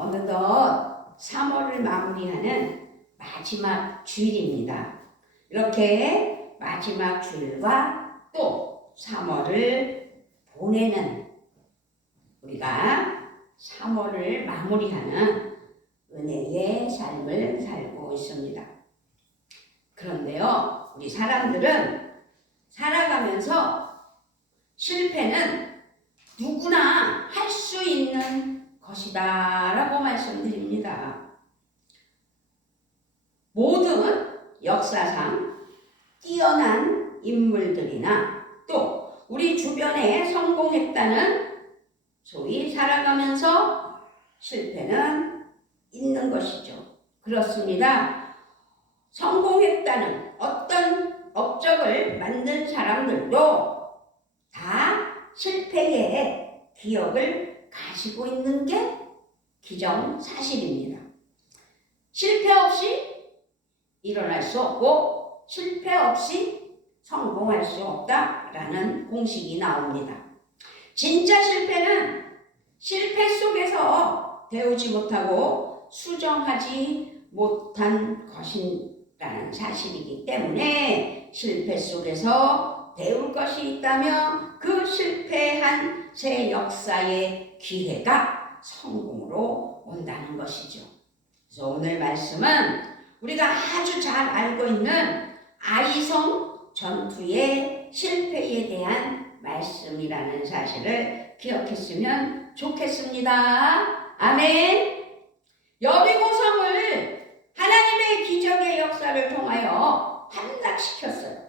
어느덧 3월을 마무리하는 마지막 주일입니다. 이렇게 마지막 주일과 또 3월을 보내는 우리가 3월을 마무리하는 은혜의 삶을 살고 있습니다. 그런데요, 우리 사람들은 살아가면서 실패는 누구나 할 수 있는 것이다 라고 말씀드립니다. 모든 역사상 뛰어난 인물들이나 또 우리 주변에 성공했다는 소위 살아가면서 실패는 있는 것이죠. 그렇습니다. 성공했다는 어떤 업적을 만든 사람들도 다 실패의 기억을 가지고 있는 게 기정사실입니다. 실패 없이 일어날 수 없고 실패 없이 성공할 수 없다라는 공식이 나옵니다. 진짜 실패는 실패 속에서 배우지 못하고 수정하지 못한 것이라는 사실이기 때문에 실패 속에서 배울 것이 있다면 그 실패한 새 역사의 기회가 성공으로 온다는 것이죠. 그래서 오늘 말씀은 우리가 아주 잘 알고 있는 아이성 전투의 실패에 대한 말씀이라는 사실을 기억했으면 좋겠습니다. 아멘. 여리고성을 하나님의 기적의 역사를 통하여 함락시켰어요.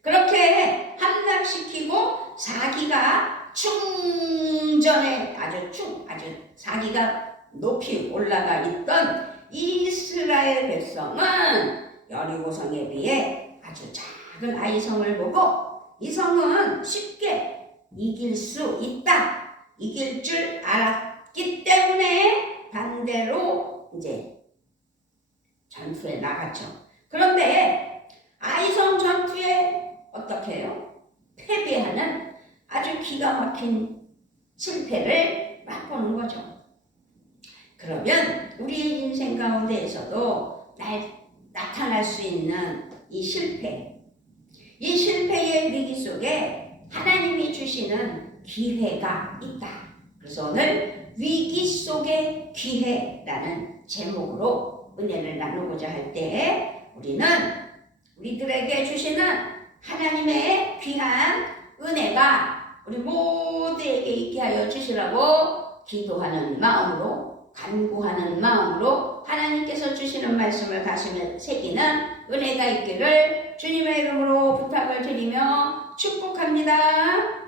그렇게 함락시키고 사기가 충전에 아주 사기가 높이 올라가 있던 이스라엘 백성은 여리고성에 비해 아주 작은 아이성을 보고 이 성은 쉽게 이길 수 있다, 이길 줄 알았기 때문에 반대로 이제 전투에 나갔죠. 그런데 아이성 전투에 어떻게 해요? 패배하는 아주 기가 막힌 실패를 맛보는 거죠. 그러면 우리의 인생 가운데에서도 나타날 수 있는 이 실패의 위기 속에 하나님이 주시는 기회가 있다. 그래서 오늘 위기 속의 기회라는 제목으로 은혜를 나누고자 할 때 우리는 우리들에게 주시는 하나님의 귀한 은혜가 우리 모두에게 있게 하여 주시라고 기도하는 마음으로, 간구하는 마음으로 하나님께서 주시는 말씀을 가슴에 새기는 은혜가 있기를 주님의 이름으로 부탁을 드리며 축복합니다.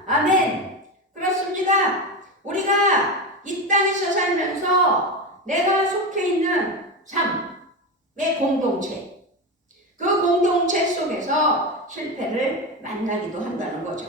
아멘. 그렇습니다. 우리가 이 땅에서 살면서 내가 속해 있는 삶의 공동체, 그 공동체 속에서 실패를 만나기도 한다는 거죠.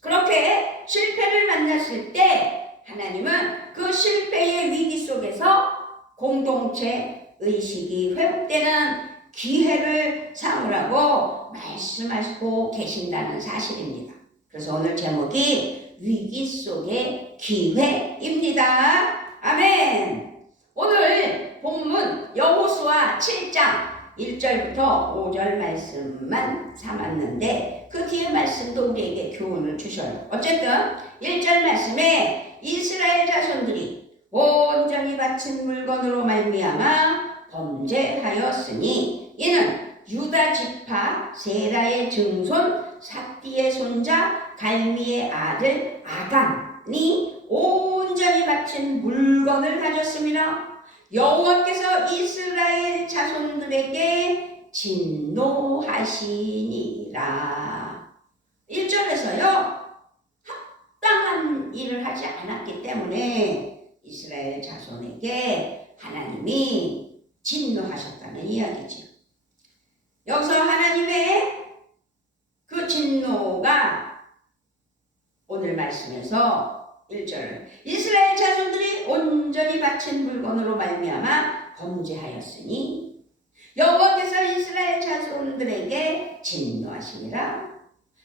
그렇게 실패를 만났을 때 하나님은 그 실패의 위기 속에서 공동체 의식이 회복되는 기회를 삼으라고 말씀하시고 계신다는 사실입니다. 그래서 오늘 제목이 위기 속의 기회입니다. 아멘. 오늘 본문 여호수아 7장 1절부터 5절 말씀만 삼았는데 그 뒤에 말씀도 우리에게 교훈을 주셔요. 어쨌든 1절 말씀에 이스라엘 자손들이 온전히 바친 물건으로 말미암아 범죄하였으니 이는 유다 지파 세라의 증손 삭디의 손자 갈미의 아들 아간이 온전히 바친 물건을 가졌습니다. 여호와께서 이스라엘 자손들에게 진노하시니라. 1절에서요, 합당한 일을 하지 않았기 때문에 이스라엘 자손에게 하나님이 진노하셨다는 이야기죠. 여기서 하나님의 그 진노가 오늘 말씀에서 1절 이스라엘 자손들이 온전히 바친 물건으로 말미암아 범죄하였으니 여호와께서 이스라엘 자손들에게 진노하시니라.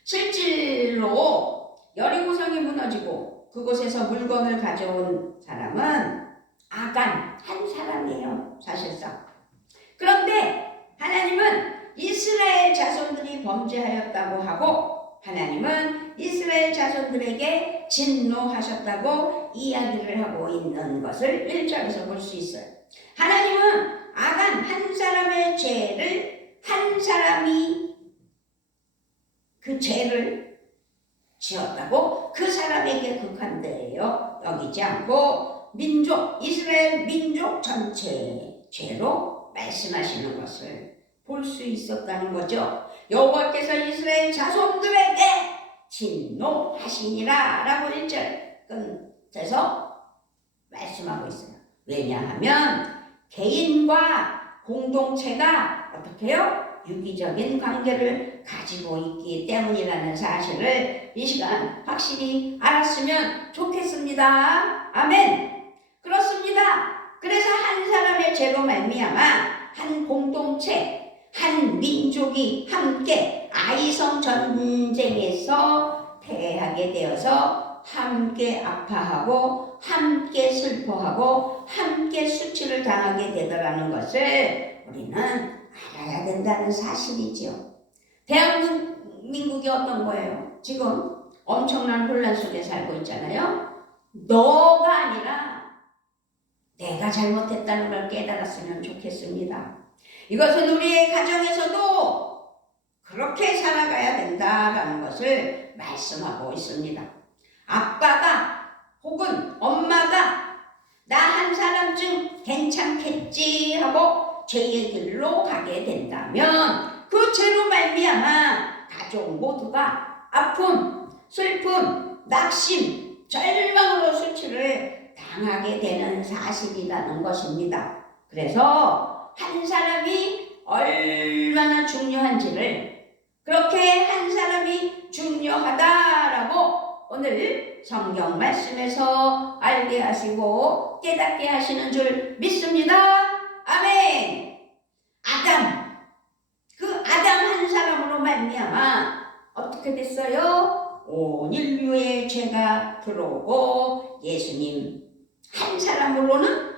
실제로 여리고성이 무너지고 그곳에서 물건을 가져온 사람은 아간 한 사람이에요, 사실상. 그런데 하나님은 이스라엘 자손들이 범죄하였다고 하고 하나님은 이스라엘 자손들에게 진노하셨다고 이야기를 하고 있는 것을 1절에서 볼 수 있어요. 하나님은 아간 한 사람의 죄를 한 사람이 그 죄를 지었다고 그 사람에게 국한되어 여기지 않고 이스라엘 민족 전체의 죄로 말씀하시는 것을 볼 수 있었다는 거죠. 여호와께서 이스라엘 자손들에게 진노하시니라 라고 1절 끝에서 말씀하고 있어요. 왜냐하면 개인과 공동체가 어떻게 해요? 유기적인 관계를 가지고 있기 때문이라는 사실을 이 시간 확실히 알았으면 좋겠습니다. 아멘. 그렇습니다. 그래서 한 사람의 죄로 말미암아 한 공동체, 한 민족이 함께 아이성 전쟁에서 패하게 되어서 함께 아파하고 함께 슬퍼하고 함께 수치를 당하게 되더라는 것을 우리는 알아야 된다는 사실이지요. 대한민국이 어떤 거예요? 지금 엄청난 혼란 속에 살고 있잖아요. 너가 아니라 내가 잘못했다는 걸 깨달았으면 좋겠습니다. 이것은 우리의 가정에서도 그렇게 살아가야 된다라는 것을 말씀하고 있습니다. 아빠가 혹은 엄마가 나 한 사람쯤 괜찮겠지 하고 죄의 길로 가게 된다면 그 죄로 말미암아 가족 모두가 아픔, 슬픔, 낙심, 절망으로 수치를 당하게 되는 사실이라는 것입니다. 그래서 한 사람이 얼마나 중요한지를 그렇게 한 사람이 중요하다라고 오늘 성경 말씀에서 알게 하시고 깨닫게 하시는 줄 믿습니다. 아멘. 그 아담 한 사람으로 말미암아 어떻게 됐어요? 온 인류의 죄가 들어오고 예수님 한 사람으로는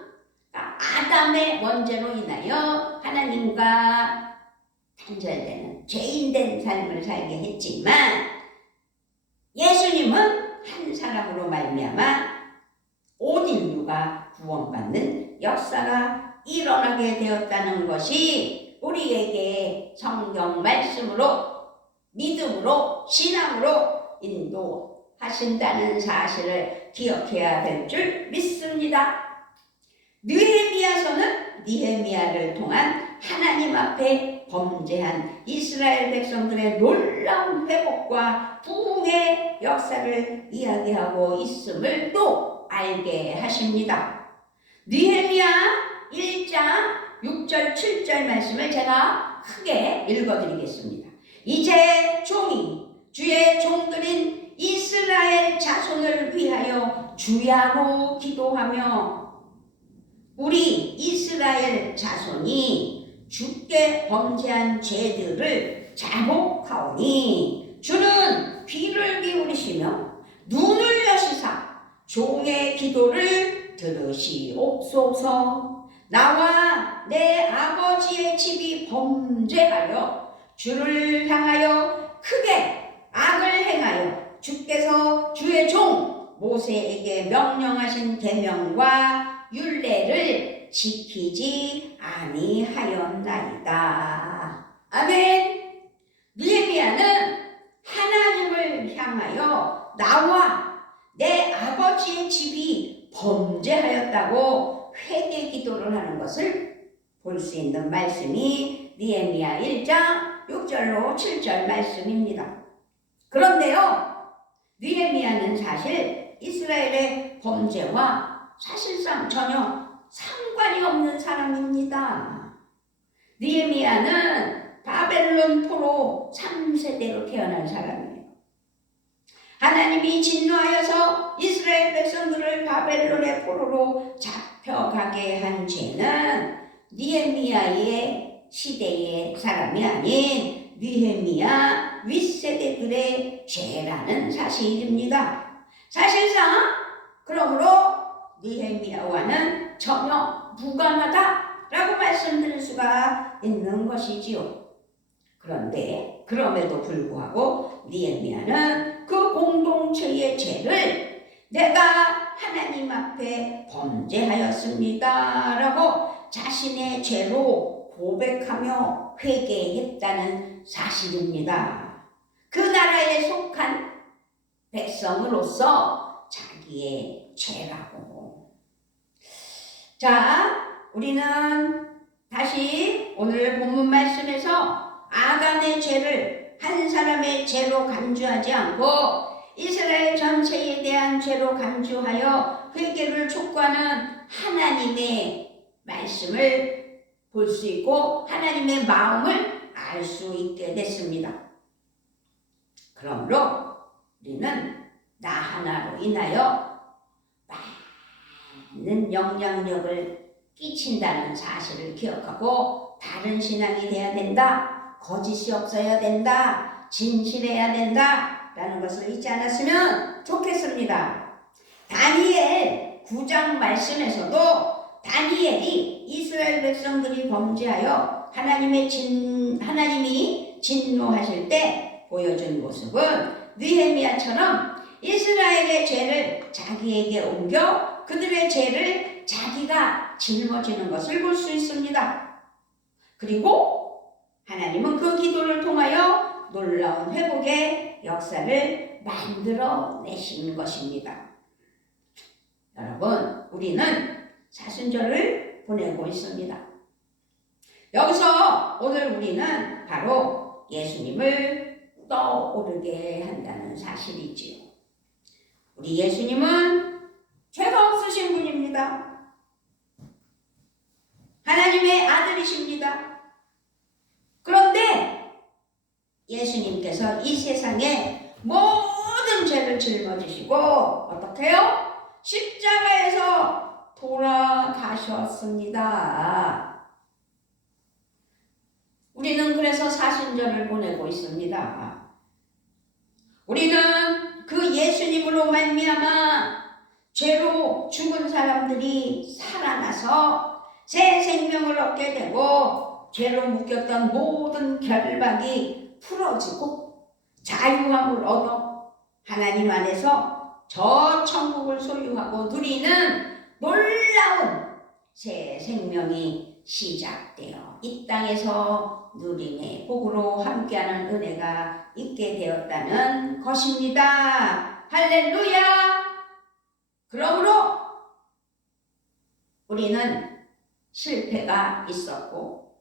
아담의 원죄로 인하여 하나님과 단절되는 죄인된 삶을 살게 했지만 예수님은 한 사람으로 말미암아 온 인류가 구원받는 역사가 일어나게 되었다는 것이 우리에게 성경 말씀으로 믿음으로 신앙으로 인도하신다는 사실을 기억해야 될 줄 믿습니다. 느헤미야서는 느헤미야를 통한 하나님 앞에 범죄한 이스라엘 백성들의 놀라운 회복과 부흥의 역사를 이야기하고 있음을 또 알게 하십니다. 느헤미야 1장 6절 7절 말씀을 제가 크게 읽어드리겠습니다. 이제 종이 주의 종들인 이스라엘 자손을 위하여 주야로 기도하며 우리 이스라엘 자손이 주께 범죄한 죄들을 자복하오니 주는 귀를 기울이시며 눈을 여시사 종의 기도를 들으시옵소서. 나와 내 아버지의 집이 범죄하여 주를 향하여 크게 악을 행하여 주께서 주의 종 모세에게 명령하신 계명과 율례를 지키지 아니하였나이다. 아멘. 느헤미야는 하나님을 향하여 나와 내 아버지의 집이 범죄하였다고 회개 기도를 하는 것을 볼 수 있는 말씀이 느헤미야 1장 6절로 7절 말씀입니다. 그런데요, 느헤미야는 사실 이스라엘의 범죄와 사실상 전혀 상관이 없는 사람입니다. 느헤미야는 바벨론 포로 3세대로 태어난 사람이에요. 하나님이 진노하여서 이스라엘 백성들을 바벨론의 포로로 잡혀가게 한 죄는 느헤미야의 시대의 사람이 아닌 느헤미야 윗세대들의 죄라는 사실입니다. 사실상 그러므로 느헤미야와는 전혀 무관하다라고 말씀드릴 수가 있는 것이지요. 그런데 그럼에도 불구하고 느헤미야는 그 공동체의 죄를 내가 하나님 앞에 범죄하였습니다 라고 자신의 죄로 고백하며 회개했다는 사실입니다. 그 나라에 속한 백성으로서 자기의 죄라고. 자, 우리는 다시 오늘 본문 말씀에서 아간의 죄를 한 사람의 죄로 간주하지 않고 이스라엘 전체에 대한 죄로 간주하여 회개를 촉구하는 하나님의 말씀을 볼 수 있고 하나님의 마음을 알 수 있게 됐습니다. 그러므로 우리는 나 하나로 인하여 많은 영향력을 끼친다는 사실을 기억하고 바른 신앙이 돼야 된다, 거짓이 없어야 된다, 진실해야 된다 라는 것을 잊지 않았으면 좋겠습니다. 다니엘 9장 말씀에서도 다니엘이 이스라엘 백성들이 범죄하여 하나님이 진노하실 때 보여준 모습은 느헤미야처럼 이스라엘의 죄를 자기에게 옮겨 그들의 죄를 자기가 짊어지는 것을 볼 수 있습니다. 그리고 하나님은 그 기도를 통하여 놀라운 회복의 역사를 만들어 내신 것입니다. 여러분, 우리는 사순절을 보내고 있습니다. 여기서 오늘 우리는 바로 예수님을 떠오르게 한다는 사실이지요. 우리 예수님은 죄가 없으신 분입니다. 하나님의 아들이십니다. 그런데 예수님께서 이 세상에 모든 죄를 짊어지시고 어떻게 해요? 십자가에서 돌아가셨습니다. 우리는 그래서 사순절을 보내고 있습니다. 우리는 그 예수님으로 말미암아 죄로 죽은 사람들이 살아나서 새 생명을 얻게 되고 죄로 묶였던 모든 결박이 풀어지고 자유함을 얻어 하나님 안에서 저 천국을 소유하고 누리는 놀라운 새 생명이 시작되어 이 땅에서 누림의 복으로 함께하는 은혜가 있게 되었다는 것입니다. 할렐루야! 그러므로 우리는 실패가 있었고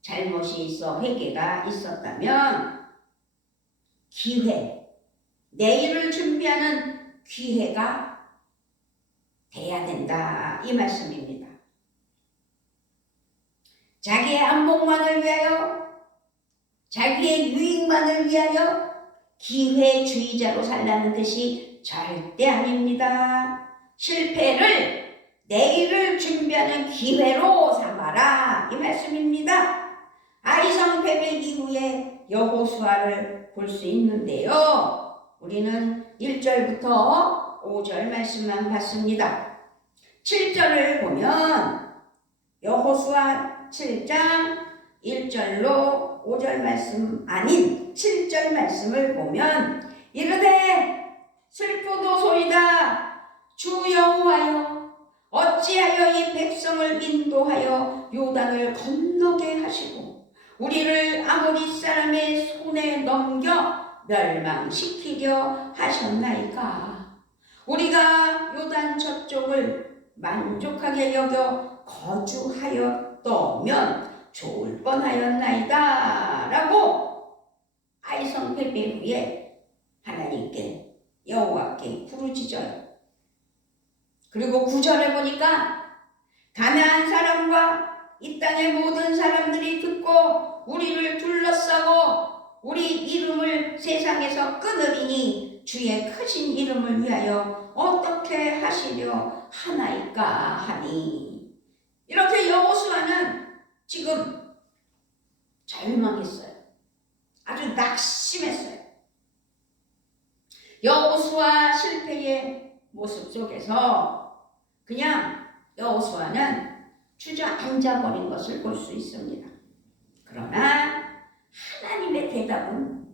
잘못이 있어 회개가 있었다면 기회, 내일을 준비하는 기회가 돼야 된다 이 말씀입니다. 자기의 안목만을 위하여 자기의 유익만을 위하여 기회주의자로 살라는 뜻이 절대 아닙니다. 실패를 내일을 준비하는 기회로 삼아라 이 말씀입니다. 아이성 패배 이후에 여호수아를 볼 수 있는데요. 우리는 1절부터 5절 말씀만 봤습니다. 7절을 보면 여호수아 7장 1절로 5절 말씀 아닌 7절 말씀을 보면 이르되 슬프도소이다 주 여호와여 어찌하여 이 백성을 인도하여 요단을 건너게 하시고 우리를 아모리 사람의 손에 넘겨 멸망시키려 하셨나이까. 우리가 요단 저쪽을 만족하게 여겨 거주하였더면 좋을 뻔하였나이다 라고 아이성 패배 후에 하나님께 여호와께 부르짖어요. 그리고 9절에 보니까 가나안 사람과 이 땅의 모든 사람들이 듣고 우리를 둘러싸고 우리 이름을 세상에서 끊으리니 주의 크신 이름을 위하여 어떻게 하시려 하나이까 하니. 이렇게 여호수아는 지금 절망했어요. 아주 낙심했어요. 여호수아 실패의 모습 속에서 그냥 여호수아는 주저앉아버린 것을 볼 수 있습니다. 그러나 하나님의 대답은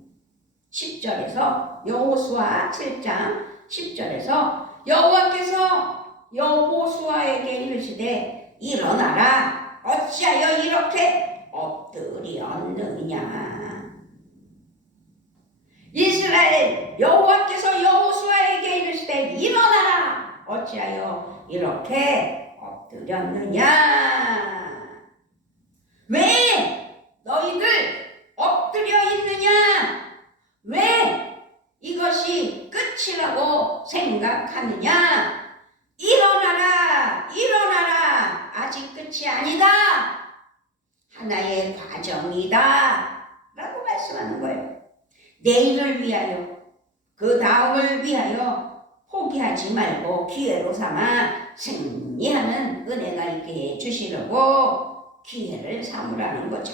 10절에서 여호수아 7장 10절에서 여호와께서 여호수아에게 이르시되 일어나라 어찌하여 이렇게 엎드렸느냐. 이스라엘 여호와께서 여호수아에게 이르시되 일어나라 어찌하여 이렇게 엎드렸느냐. 왜 너희들 엎드려 있느냐? 왜 이것이 끝이라고 생각하느냐? 일어나라, 일어나라. 아직 끝이 아니다. 하나의 과정이다. 라고 말씀하는 거예요. 내일을 위하여, 그 다음을 위하여 포기하지 말고 기회로 삼아 승리하는 은혜가 있게 해주시려고 기회를 삼으라는 거죠.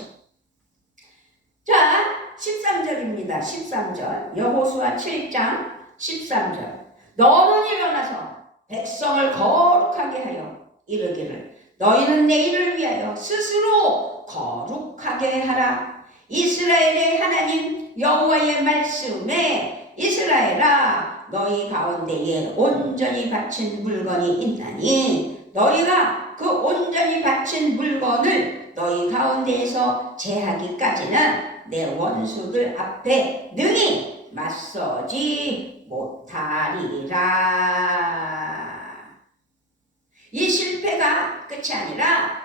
자, 13절입니다. 13절. 여호수아 7장 13절. 너는 일어나서 백성을 거룩하게 하여 이르기를 너희는 내일을 위하여 스스로 거룩하게 하라. 이스라엘의 하나님 여호와의 말씀에 이스라엘아 너희 가운데에 온전히 바친 물건이 있나니 너희가 그 온전히 바친 물건을 너희 가운데에서 제하기까지는 내 원수들 앞에 능히 맞서지 못하리라. 이 실패가 끝이 아니라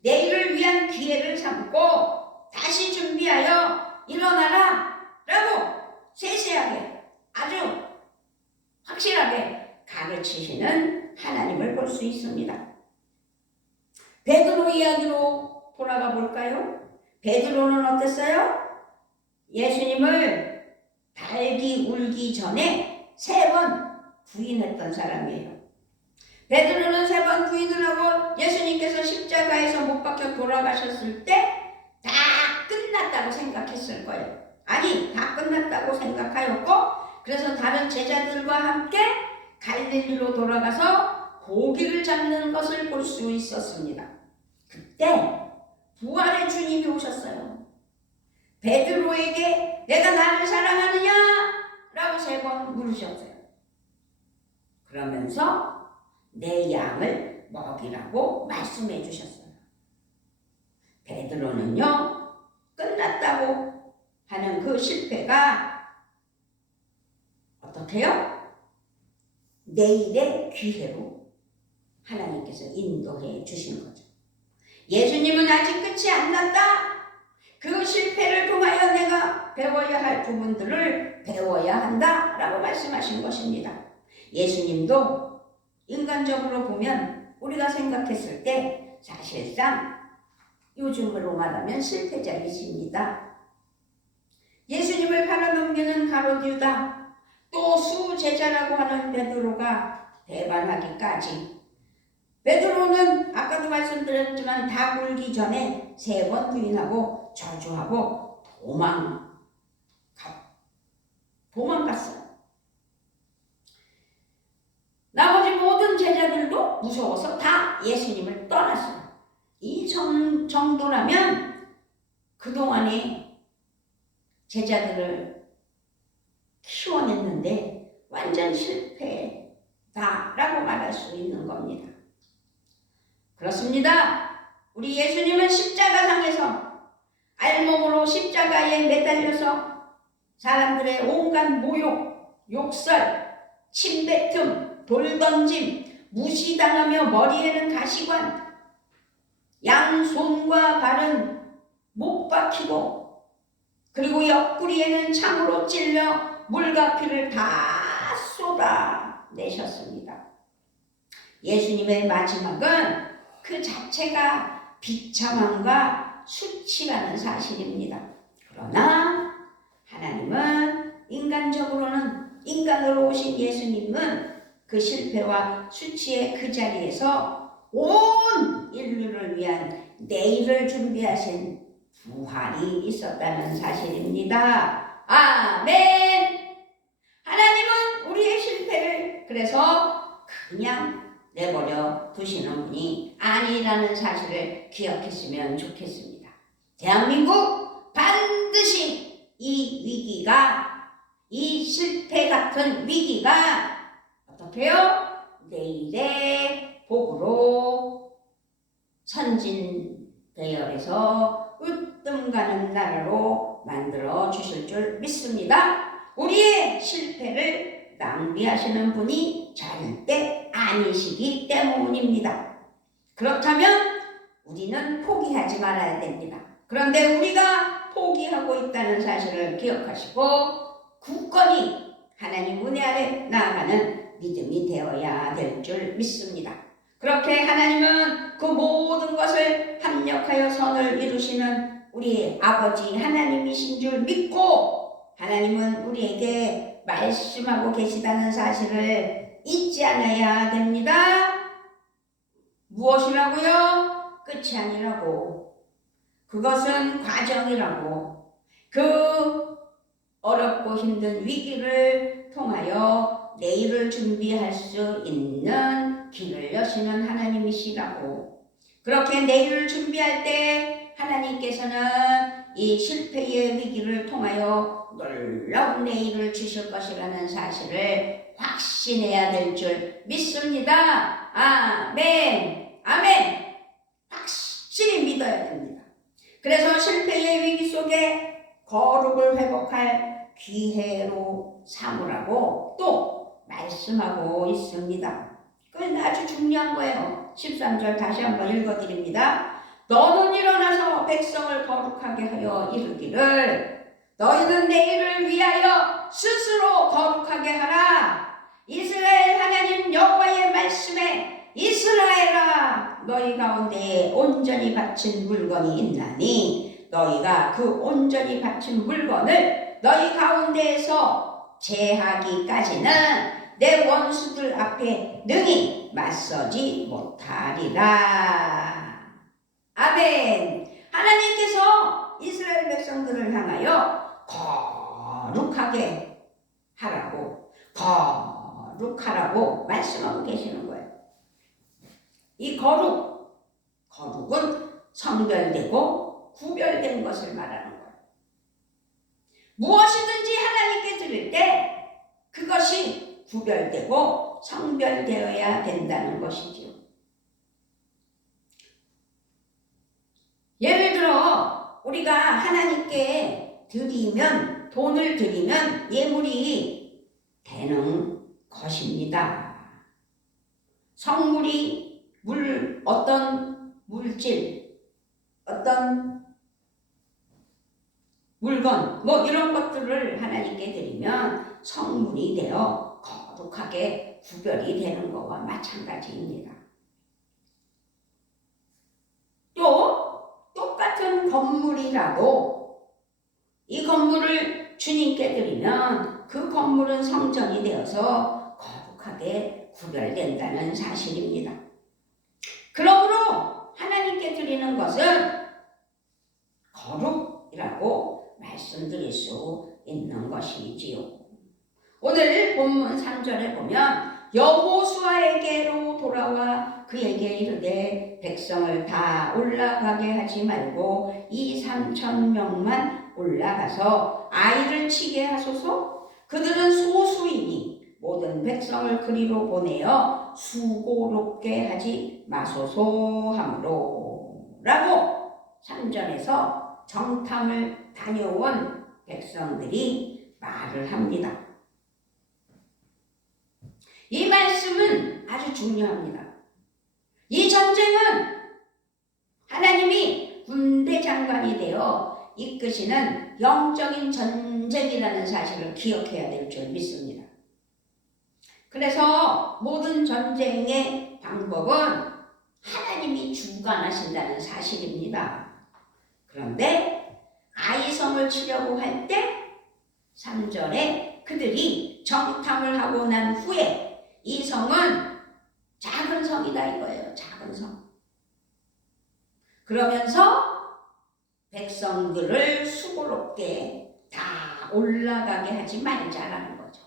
내일을 위한 기회를 삼고 다시 준비하여 일어나라 라고 세세하게 아주 확실하게 가르치시는 하나님을 볼 수 있습니다. 베드로 이야기로 돌아가 볼까요? 베드로는 어땠어요? 예수님을 달기 울기 전에 3번 부인했던 사람이에요. 베드로는 3번 부인을 하고 예수님께서 십자가에서 못 박혀 돌아가셨을 때 다 끝났다고 생각했을 거예요. 아니, 다 끝났다고 생각하였고 그래서 다른 제자들과 함께 갈릴리로 돌아가서 고기를 잡는 것을 볼 수 있었습니다. 그때 부활의 주님이 오셨어요. 베드로에게 내가 나를 사랑하느냐? 라고 3번 물으셨어요. 그러면서 내 양을 먹이라고 말씀해 주셨어요. 베드로는요, 끝났다고 하는 그 실패가 어떻게 해요? 내일의 기회로 하나님께서 인도해 주신 거죠. 예수님은 아직 끝이 안 났다. 그 실패를 통하여 내가 배워야 할 부분들을 배워야 한다 라고 말씀하신 것입니다. 예수님도 인간적으로 보면 우리가 생각했을 때 사실상 요즘으로 말하면 실패자이십니다. 예수님을 팔아넘기는 가룟 유다, 또 수제자라고 하는 베드로가 배반하기까지, 베드로는 아까도 말씀드렸지만 다 굴기 전에 3번 부인하고 저주하고 도망갔어요. 나머지 모든 제자들도 무서워서 다 예수님을 떠났어요. 이 정도라면 그동안에 제자들을 키워냈는데 완전 실패다라고 말할 수 있는 겁니다. 그렇습니다. 우리 예수님은 십자가상에서 알몸으로 십자가에 매달려서 사람들의 온갖 모욕, 욕설, 침뱉음, 돌던짐, 무시당하며 머리에는 가시관, 양손과 발은 못 박히고 그리고 옆구리에는 창으로 찔려 물과 피를 다 쏟아내셨습니다. 예수님의 마지막은 그 자체가 비참함과 수치라는 사실입니다. 그러나 하나님은 인간으로 오신 예수님은 그 실패와 수치의 그 자리에서 온 인류를 위한 내일을 준비하신 부활이 있었다는 사실입니다. 아멘. 하나님은 우리의 실패를 그래서 그냥 내버려 두시는 분이 아니라는 사실을 기억했으면 좋겠습니다. 대한민국 반드시 이 위기가, 이 실패 같은 위기가 어떻게 해요? 내일의 복으로 선진 대열에서 으뜸 가는 나라로 만들어 주실 줄 믿습니다. 우리의 실패를 낭비하시는 분이 절대 아니시기 때문입니다. 그렇다면 우리는 포기하지 말아야 됩니다. 그런데 우리가 포기하고 있다는 사실을 기억하시고 굳건히 하나님 은혜 아래 나아가는 믿음이 되어야 될 줄 믿습니다. 그렇게 하나님은 그 모든 것을 합력하여 선을 이루시는 우리 아버지 하나님이신 줄 믿고 하나님은 우리에게 말씀하고 계시다는 사실을 잊지 않아야 됩니다. 무엇이라고요? 끝이 아니라고. 그것은 과정이라고. 그 어렵고 힘든 위기를 통하여 내일을 준비할 수 있는 길을 여시는 하나님이시라고. 그렇게 내일을 준비할 때 하나님께서는 이 실패의 위기를 통하여 놀라운 내일을 주실 것이라는 사실을 확신해야 될 줄 믿습니다. 아멘, 아멘. 확실히 믿어야 됩니다. 그래서 실패의 위기 속에 거룩을 회복할 기회로 삼으라고 또 말씀하고 있습니다. 그건 아주 중요한 거예요. 13절 다시 한번 읽어드립니다. 너는 일어나서 백성을 거룩하게 하여 이르기를 너희는 내일을 위하여 스스로 거룩하게 하라. 이스라엘 하나님 여호와의 말씀에 이스라엘아 너희 가운데 온전히 바친 물건이 있나니 너희가 그 온전히 바친 물건을 너희 가운데에서 제하기까지는 내 원수들 앞에 능히 맞서지 못하리라. 아멘. 하나님께서 이스라엘 백성들을 향하여 거룩하게 하라고, 거룩하라고 말씀하고 계시는 거예요. 이 거룩은 성별되고 구별된 것을 말하는 거예요. 무엇이든지 하나님께 드릴 때 그것이 구별되고 성별되어야 된다는 것이지요. 예를 들어 우리가 하나님께 드리면, 돈을 드리면 예물이 되는 것입니다. 성물이 어떤 물질, 어떤 물건, 이런 것들을 하나님께 드리면 성물이 되어 거룩하게 구별이 되는 것과 마찬가지입니다. 또 똑같은 건물이라도 이 건물을 주님께 드리면 그 건물은 성전이 되어서 거룩하게 구별된다는 사실입니다. 그러므로 하나님께 드리는 것은 거룩이라고 말씀드릴 수 있는 것이지요. 오늘 본문 3절에 보면 여호수아에게로 돌아와 그에게 이르되 백성을 다 올라가게 하지 말고 2,000~3,000명만 올라가서 아이를 치게 하소서. 그들은 소수이니 모든 백성을 그리로 보내어 수고롭게 하지 마소서 하므로 라고 3절에서 정탐을 다녀온 백성들이 말을 합니다. 이 말씀은 아주 중요합니다. 이 전쟁은 하나님이 군대 장관이 되어 이끄시는 영적인 전쟁이라는 사실을 기억해야 될 줄 믿습니다. 그래서 모든 전쟁의 방법은 하나님이 주관하신다는 사실입니다. 그런데 아이성을 치려고 할 때 3절에 그들이 정탐을 하고 난 후에 이 성은 작은 성이다 이거예요. 작은 성. 그러면서 백성들을 수고롭게 다 올라가게 하지 말자라는 거죠.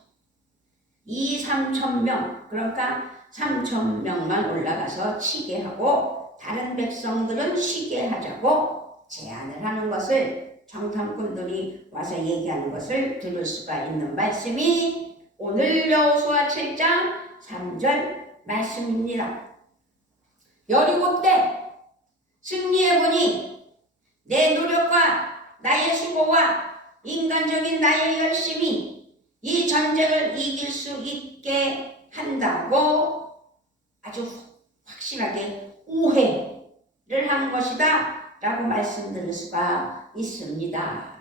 2,000~3,000명, 그러니까 3,000명만 올라가서 치게 하고 다른 백성들은 쉬게 하자고 제안을 하는 것을, 정탐꾼들이 와서 얘기하는 것을 들을 수가 있는 말씀이 오늘 여호수아 7장 3절 말씀입니다. 여리고 때 승리해보니 내 노력과 나의 수고와 인간적인 나의 열심이 이 전쟁을 이길 수 있게 한다고 아주 확실하게 오해를 한 것이다 라고 말씀드릴 수가 있습니다.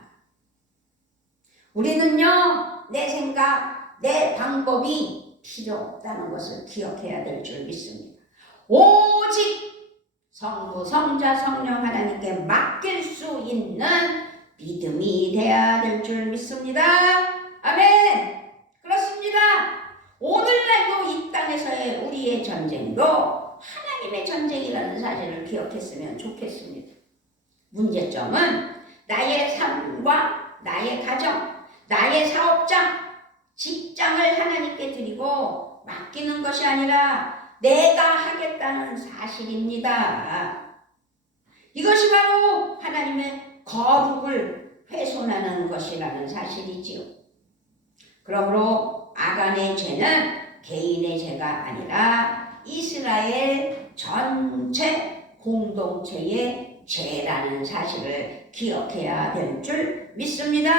우리는요, 내 생각, 내 방법이 필요 없다는 것을 기억해야 될 줄 믿습니다. 오직 성부, 성자, 성령 하나님께 맡길 수 있는 믿음이 되어야 될 줄 믿습니다. 아멘. 그렇습니다. 오늘날도 이 땅에서의 우리의 전쟁도 하나님의 전쟁이라는 사실을 기억했으면 좋겠습니다. 문제점은 나의 삶과 나의 가정, 나의 사업장, 직장을 하나님께 드리고 맡기는 것이 아니라 내가 하겠다는 사실입니다. 이것이 바로 하나님의 거룩을 훼손하는 것이라는 사실이지요. 그러므로 아간의 죄는 개인의 죄가 아니라 이스라엘 전체 공동체의 죄라는 사실을 기억해야 될 줄 믿습니다.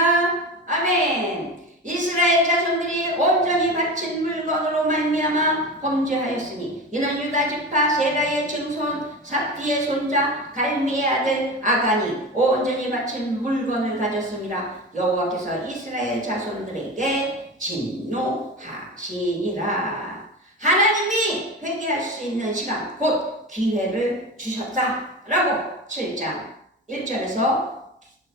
아멘. 이스라엘 자손들이 온전히 바친 물건으로 말미암아 범죄하였으니 이는 유다 지파 세라의 증손 삽디의 손자 갈미의 아들 아간이 온전히 바친 물건을 가졌습니다. 여호와께서 이스라엘 자손들에게 진노하시니라. 하나님이 회개할 수 있는 시간, 곧 기회를 주셨다라고 7장 1절에서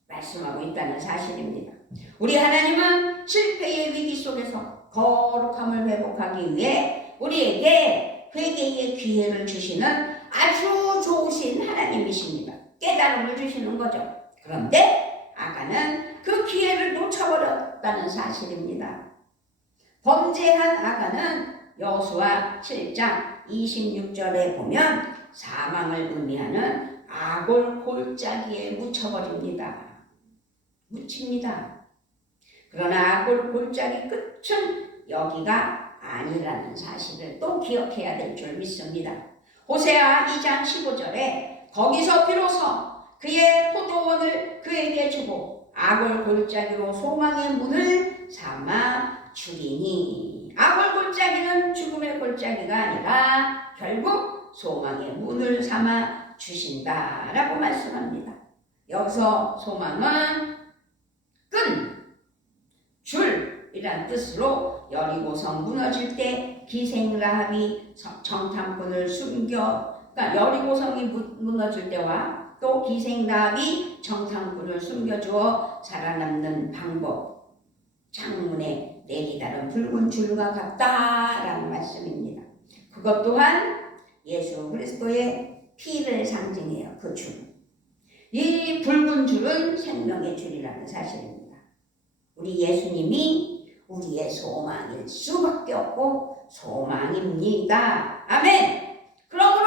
말씀하고 있다는 사실입니다. 우리 하나님은 실패의 위기 속에서 거룩함을 회복하기 위해 우리에게 회개의 기회를 주시는 아주 좋으신 하나님이십니다. 깨달음을 주시는 거죠. 그런데 아간은 그 기회를 놓쳐버렸다는 사실입니다. 범죄한 아간은 여호수아 7장 26절에 보면 사망을 의미하는 아골 골짜기에 묻힙니다. 그러나 아골 골짜기 끝은 여기가 아니라는 사실을 또 기억해야 될 줄 믿습니다. 호세아 2장 15절에 거기서 비로소 그의 포도원을 그에게 주고 아골 골짜기로 소망의 문을 삼아 주리니, 아골 골짜기는 죽음의 골짜기가 아니라 결국 소망의 문을 삼아 주신다라고 말씀합니다. 여기서 소망은 끈, 줄이란 뜻으로 여리고성 무너질 때 기생라합이 정탐꾼을 그러니까 여리고성이 무너질 때와 또 기생라합이 정탐꾼을 숨겨주어 살아남는 방법, 창문에 내리다른 붉은 줄과 같다라는 말씀입니다. 그것 또한 예수 그리스도의 피를 상징해요. 그 줄. 이 붉은 줄은 생명의 줄이라는 사실입니다. 우리 예수님이 우리의 소망일 수밖에 없고 소망입니다. 아멘. 그러므로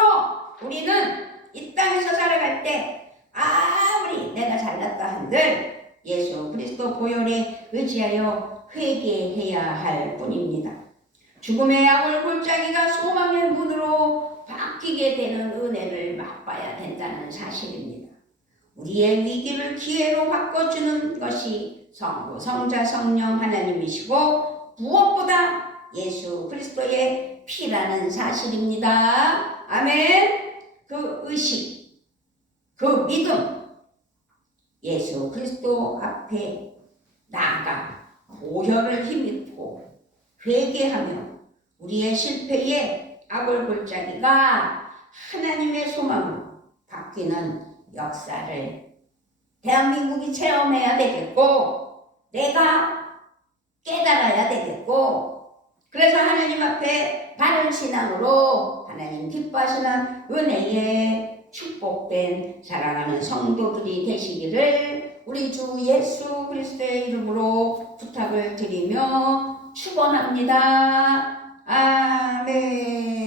우리는 이 땅에서 살아갈 때 아무리 내가 잘났다 한들 예수 그리스도 보혈에 의지하여 회개해야 할 뿐입니다. 죽음의 아골 골짜기가 소망의 문으로 바뀌게 되는 은혜를 맛봐야 된다는 사실입니다. 우리의 위기를 기회로 바꿔주는 것이 성부, 성자, 성령 하나님이시고 무엇보다 예수 그리스도의 피라는 사실입니다. 아멘. 그 의식, 그 믿음, 예수 그리스도 앞에 나아가 보혈을 힘입고 회개하며 우리의 실패의 아골 골짜기가 하나님의 소망으로 바뀌는 역사를 대한민국이 체험해야 되겠고, 내가 깨달아야 되겠고, 그래서 하나님 앞에 바른 신앙으로 하나님 기뻐하시는 은혜에 축복된 사랑하는 성도들이 되시기를 우리 주 예수 그리스도의 이름으로 부탁을 드리며 축원합니다. 아멘.